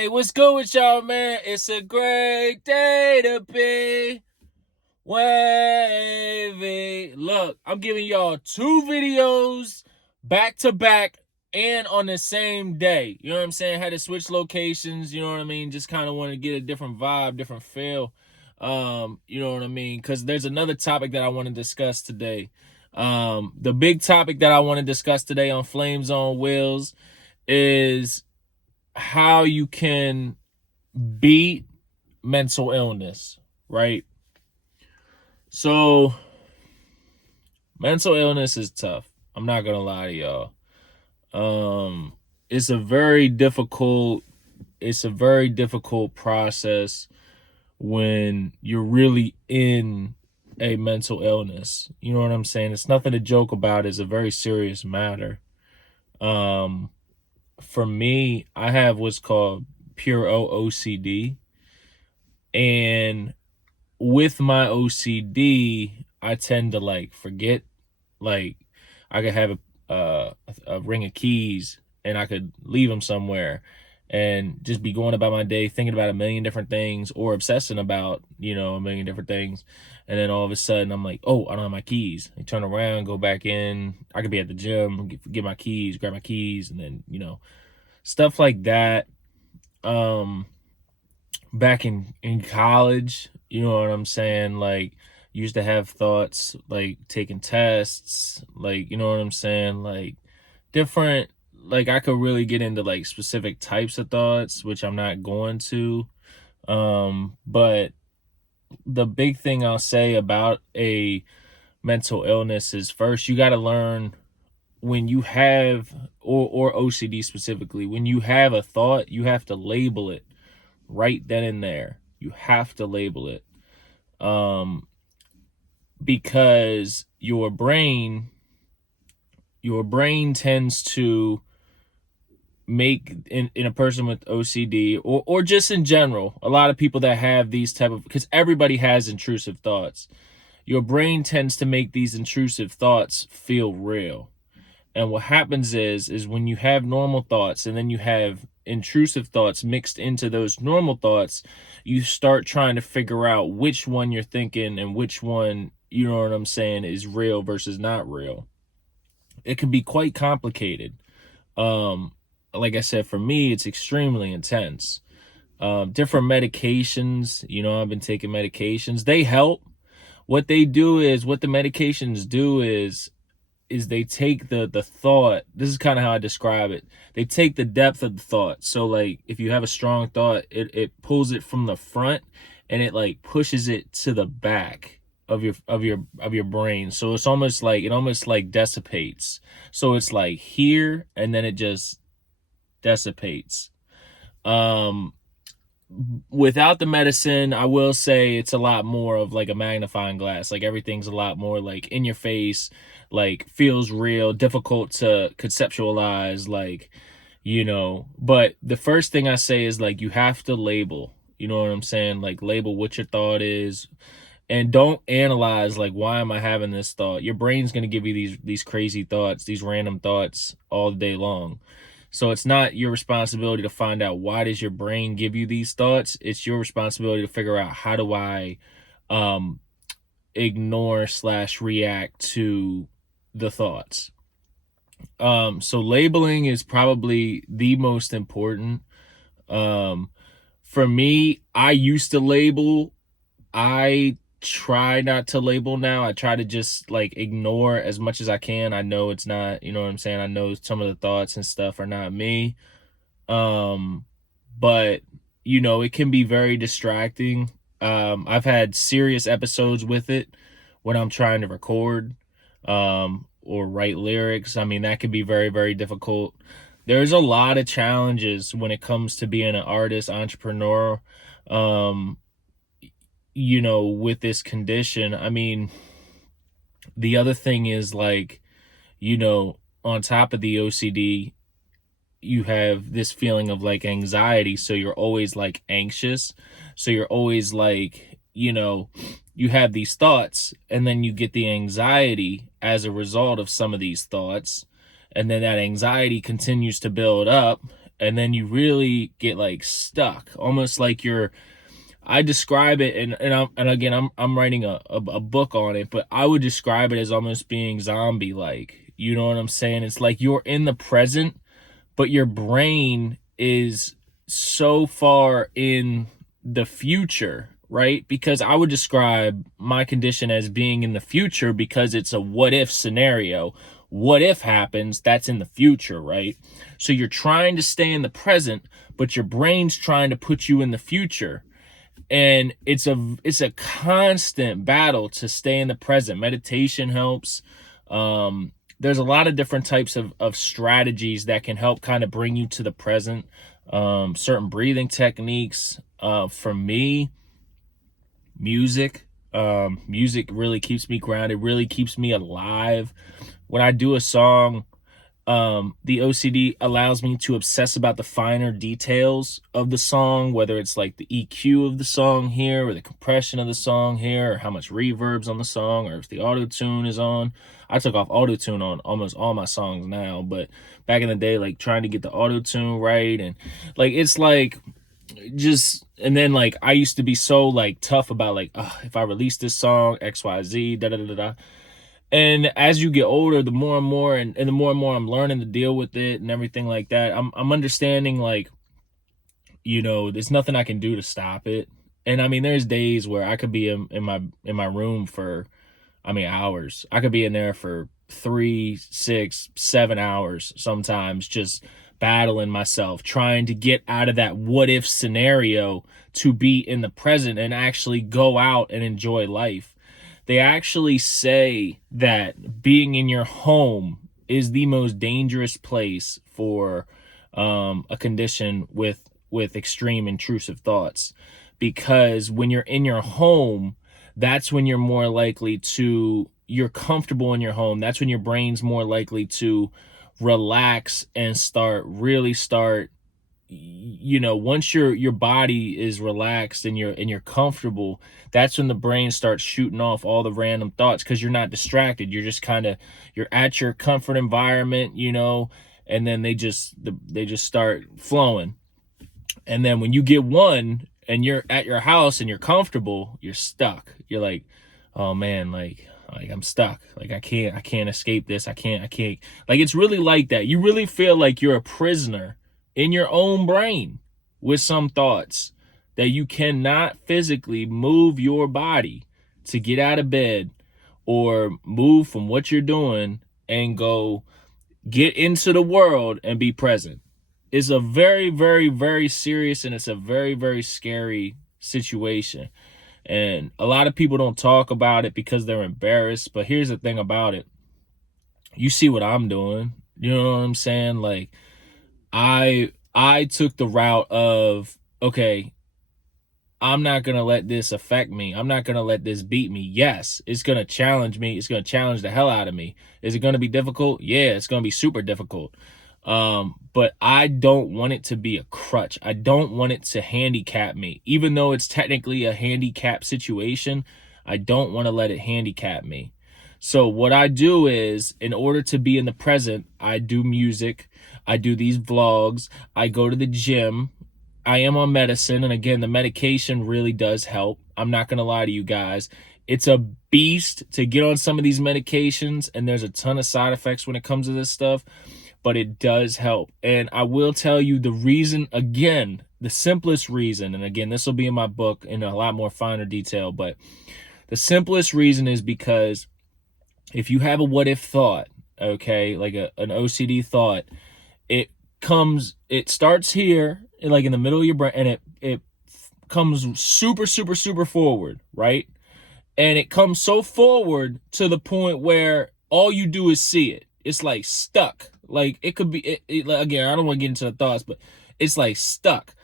Hey, what's good with y'all, man? It's a great day to be wavy. Look, I'm giving y'all 2 videos back to back and on the same day. You know what I'm saying? Had to switch locations, you know what I mean? Just kind of wanted to get a different vibe, different feel. You know what I mean? Because there's another topic that I want to discuss today. The big topic that I want to discuss today on Flames on Wheels is how you can beat mental illness, right? So, mental illness is tough. I'm not gonna lie to y'all. It's a very difficult process when you're really in a mental illness. You know what I'm saying? It's nothing to joke about. It's a very serious matter. For me, I have what's called pure OCD. And with my OCD, I tend to like forget, like I could have a ring of keys and I could leave them somewhere and just be going about my day thinking about a million different things or obsessing about, a million different things. And then all of a sudden I'm like, oh, I don't have my keys. I turn around, go back in. I could be at the gym, get my keys, grab my keys, and then, stuff like that. Back in college, you know what I'm saying? Like, used to have thoughts like taking tests, like, you know what I'm saying? Like, different, like, I could really get into like specific types of thoughts, which I'm not going to. But the big thing I'll say about a mental illness is, first, you got to learn when you have, or OCD specifically, when you have a thought, you have to label it right then and there. You have to label it. Because your brain tends to make, in a person with OCD, or just in general, a lot of people that have these type of, because everybody has intrusive thoughts, your brain tends to make these intrusive thoughts feel real. And what happens is when you have normal thoughts and then you have intrusive thoughts mixed into those normal thoughts, you start trying to figure out which one you're thinking and which one, you know what I'm saying, is real versus not real. It can be quite complicated. Like I said, for me, it's extremely intense. Different medications, I've been taking medications. They help. What the medications do is they take the thought. This is kind of how I describe it. They take the depth of the thought. So like, if you have a strong thought, it pulls it from the front and it like pushes it to the back of your brain. So it's almost like dissipates. So it's like here and then it just dissipates. Without the medicine, I will say it's a lot more of like a magnifying glass. Like, everything's a lot more like in your face, like feels real, difficult to conceptualize, like, but the first thing I say is, like, you have to label, you know what I'm saying? Like, label what your thought is, and don't analyze, like, why am I having this thought? Your brain's going to give you these crazy thoughts, these random thoughts all day long. So it's not your responsibility to find out why does your brain give you these thoughts. It's your responsibility to figure out, how do I ignore/react to the thoughts. So labeling is probably the most important. For me, I used to label. I try not to label now. I try to just like ignore as much as I can. I know it's not, you know what I'm saying? I know some of the thoughts and stuff are not me. But it can be very distracting. I've had serious episodes with it when I'm trying to record, or write lyrics. I mean, that could be very, very difficult. There's a lot of challenges when it comes to being an artist, entrepreneur, with this condition. I mean, the other thing is, like, on top of the OCD, you have this feeling of like anxiety. So you're always like anxious. So you're always like, you have these thoughts and then you get the anxiety as a result of some of these thoughts. And then that anxiety continues to build up. and then you really get like stuck, almost like I describe it, and again, I'm writing a book on it, but I would describe it as almost being zombie like. You know what I'm saying? It's like you're in the present, but your brain is so far in the future, right? Because I would describe my condition as being in the future because it's a what if scenario. What if happens, that's in the future, right? So you're trying to stay in the present, but your brain's trying to put you in the future. And it's a constant battle to stay in the present. Meditation helps. There's a lot of different types of strategies that can help kind of bring you to the present. Certain breathing techniques. For me, music. Music really keeps me grounded, really keeps me alive. When I do a song, the OCD allows me to obsess about the finer details of the song, whether it's like the EQ of the song here, or the compression of the song here, or how much reverb's on the song, or if the auto tune is on. I took off auto tune on almost all my songs now, but back in the day, like trying to get the auto tune right, and like it's like just, and then like I used to be so like tough about like, if I release this song XYZ, da da da da. And as you get older, the more and more, and the more and more I'm learning to deal with it and everything like that, I'm understanding like, there's nothing I can do to stop it. And I mean, there's days where I could be in my room for, hours. I could be in there for 3, 6, 7 hours sometimes, just battling myself, trying to get out of that what if scenario to be in the present and actually go out and enjoy life. They actually say that being in your home is the most dangerous place for a condition with extreme intrusive thoughts, because when you're in your home, that's when you're more likely to, you're comfortable in your home. That's when your brain's more likely to relax and really start, once your body is relaxed and you're comfortable, that's when the brain starts shooting off all the random thoughts, because you're not distracted. You're just you're at your comfort environment, and then they just start flowing. And then when you get one and you're at your house and you're comfortable, you're stuck. You're like, oh man, like I'm stuck. Like I can't escape this. I can't. Like it's really like that. You really feel like you're a prisoner in your own brain with some thoughts, that you cannot physically move your body to get out of bed or move from what you're doing and go get into the world and be present. It's a very, very, very serious, and it's a very, very scary situation. And a lot of people don't talk about it because they're embarrassed. But here's the thing about it. You see what I'm doing. You know what I'm saying? Like, I took the route of, okay, I'm not going to let this affect me. I'm not going to let this beat me. Yes, it's going to challenge me. It's going to challenge the hell out of me. Is it going to be difficult? Yeah, it's going to be super difficult. But I don't want it to be a crutch. I don't want it to handicap me. Even though it's technically a handicap situation, I don't want to let it handicap me. So what I do is, in order to be in the present, I do music, I do these vlogs, I go to the gym, I am on medicine, and again, the medication really does help. I'm not going to lie to you guys. It's a beast to get on some of these medications, and there's a ton of side effects when it comes to this stuff, but it does help. And I will tell you the reason, again, the simplest reason, and again, this will be in my book in a lot more finer detail, but the simplest reason is because if you have a what if thought, okay, like an OCD thought, it starts here, like in the middle of your brain, and it comes super, super, super forward, right? And it comes so forward to the point where all you do is see it. It's like stuck. Like it could be, again, I don't want to get into the thoughts, but it's like stuck.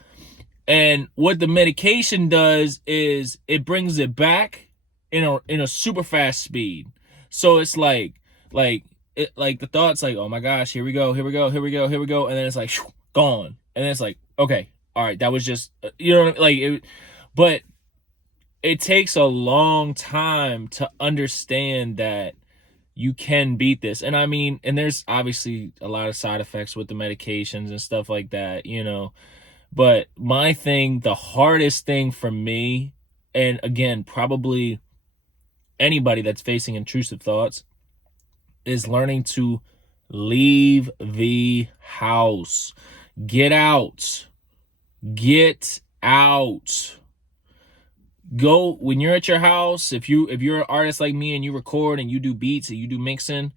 And what the medication does is it brings it back in a super fast speed. So it's like the thoughts like, oh my gosh, here we go, and then it's like gone, and then it's like, okay, all right, that was just, but it takes a long time to understand that you can beat this. And I mean, and there's obviously a lot of side effects with the medications and stuff like that, you know. But my thing, the hardest thing for me, and again, probably anybody that's facing intrusive thoughts, is learning to leave the house. Get out. Get out. Go when you're at your house. If you're an artist like me and you record and you do beats and you do mixing,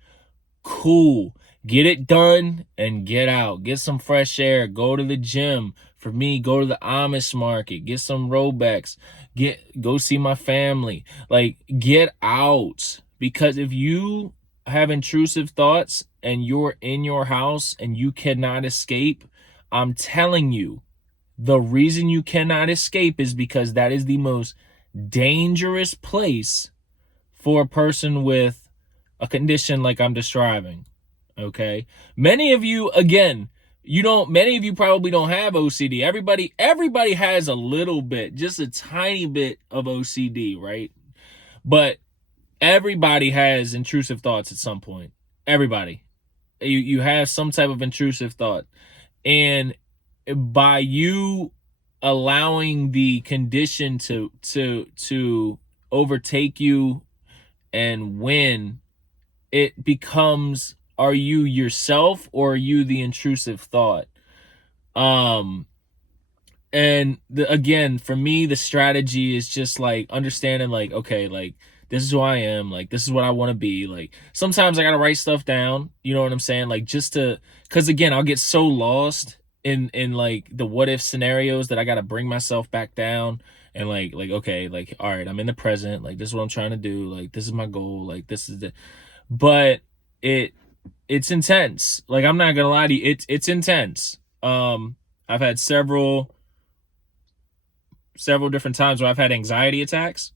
cool. Get it done and get out. Get some fresh air. Go to the gym. For me, go to the Amish market. Get some Robex. Go see my family. Like, get out. Because if you have intrusive thoughts and you're in your house and you cannot escape, I'm telling you, the reason you cannot escape is because that is the most dangerous place for a person with a condition like I'm describing. Okay. Many of you, again, many of you probably don't have OCD. Everybody has a little bit, just a tiny bit of OCD, right? But everybody has intrusive thoughts at some point. Everybody. You have some type of intrusive thought. And by you allowing the condition to overtake you and win, it becomes, are you yourself or are you the intrusive thought? And again, for me, the strategy is just like understanding, like, okay, like, this is who I am, like, this is what I want to be. Like, sometimes I gotta write stuff down, you know what I'm saying? Like, because again, I'll get so lost in like the what if scenarios that I gotta bring myself back down and like, okay, like, all right, I'm in the present, like, this is what I'm trying to do, like, this is my goal, like, this is the, but it's intense. Like, I'm not gonna lie to you, it's intense. I've had several different times where I've had anxiety attacks.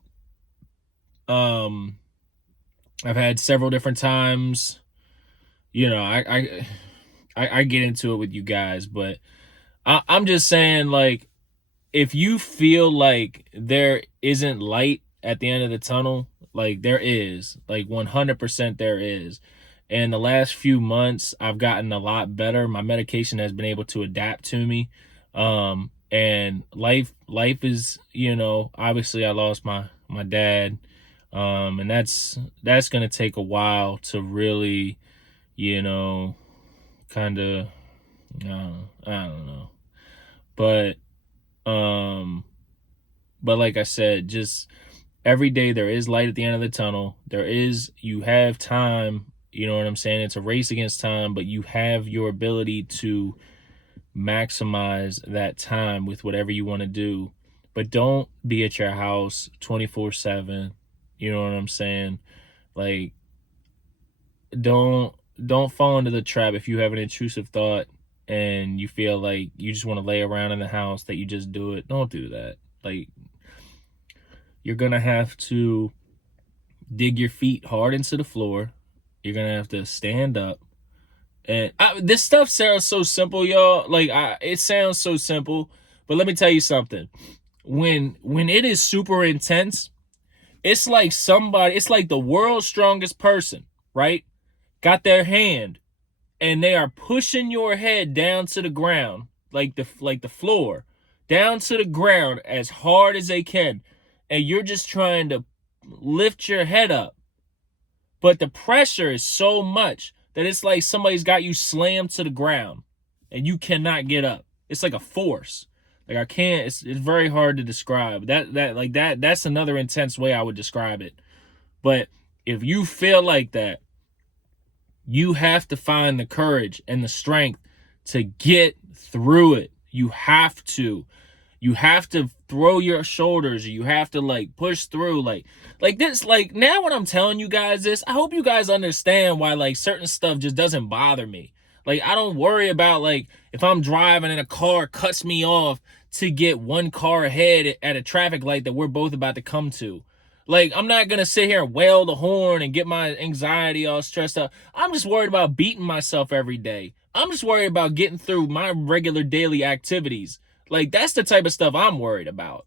I've had several different times, you know, I get into it with you guys, but I'm just saying, like, if you feel like there isn't light at the end of the tunnel, like, there is, like, 100% there is. And the last few months, I've gotten a lot better. My medication has been able to adapt to me. And life is, you know, obviously I lost my dad. And that's going to take a while to really, you know, kind of, I don't know. But like I said, just every day there is light at the end of the tunnel. You have time, you know what I'm saying? It's a race against time, but you have your ability to maximize that time with whatever you want to do. But don't be at your house 24/7. You know what I'm saying? Like, don't fall into the trap if you have an intrusive thought and you feel like you just want to lay around in the house, that you just do it. Don't do that. Like, you're gonna have to dig your feet hard into the floor. You're gonna have to stand up. And this stuff sounds so simple, y'all. Like, it sounds so simple, but let me tell you something. When it is super intense, it's like the world's strongest person, right? Got their hand and they are pushing your head down to the ground, like the floor, down to the ground as hard as they can. And you're just trying to lift your head up. But the pressure is so much that it's like somebody's got you slammed to the ground and you cannot get up. It's like a force. Like, I can't, it's very hard to describe. That's another intense way I would describe it. But if you feel like that, you have to find the courage and the strength to get through it. You have to throw your shoulders. You have to, like, push through, like this. Like, now when I'm telling you guys this, I hope you guys understand why, like, certain stuff just doesn't bother me. Like, I don't worry about, like, if I'm driving and a car cuts me off to get one car ahead at a traffic light that we're both about to come to. Like, I'm not going to sit here and wail the horn and get my anxiety all stressed out. I'm just worried about beating myself every day. I'm just worried about getting through my regular daily activities. Like, that's the type of stuff I'm worried about.